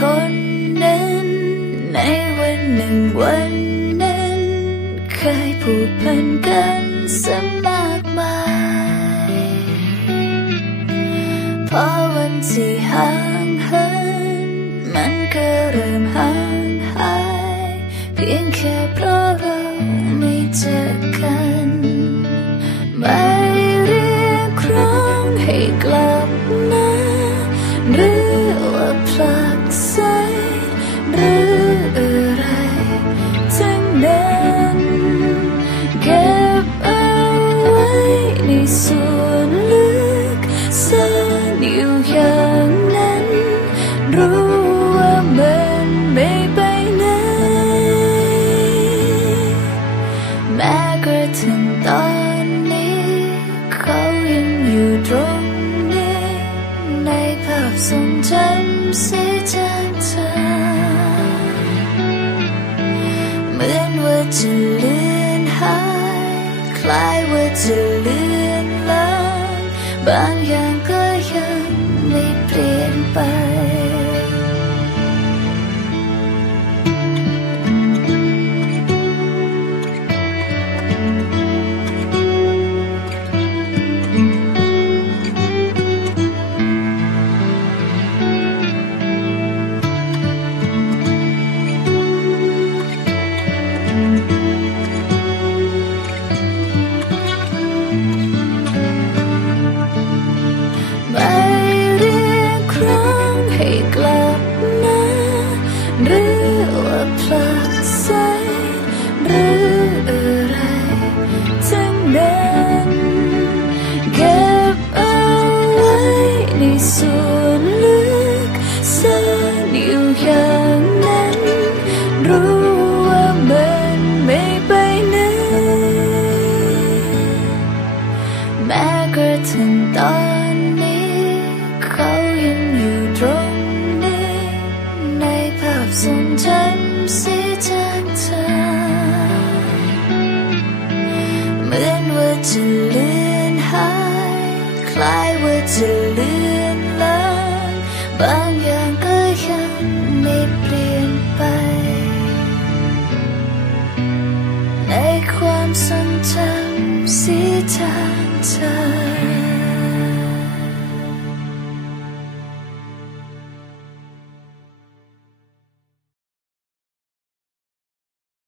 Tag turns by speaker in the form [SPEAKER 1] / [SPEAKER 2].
[SPEAKER 1] คนนั้น ในวันหนึ่งวันนั้น เคยผูกพันกันสมากมายพอวันที่ห่างเหินมันก็เริ่มห่างหาย เพียงแค่เพราะเราไม่เจอกันไม่เรียกร้องให้กลับมา ส่วนลึกซ่อนอยู่อย่างนั้น รู้ว่ามันไม่ไปไหนแม้กระทั่งตอนนี้ เขายังอยู่ตรงนี้ ในภาพทรงจำเสีจางเธอเหมือนว่าจะเลือนหายคล้ายว่าจะลือนลางบ ให้กลับมาหรือว่าผลักไสหรืออะไรทั้งนั้นเก็บเอาไว้ในส่วนลึกซ่อนอยู่อย่างนั้นรู้ว่ามันไม่ไปไหนแม้กระทั่งตอน 甚準時จักเธอ เหมือนว่าจะเลือนหาย คล้ายว่าจะเลือนลางบางอย่างก็ยังไม่เปลี่ยนไป ในความทรงจำสีจางเธอ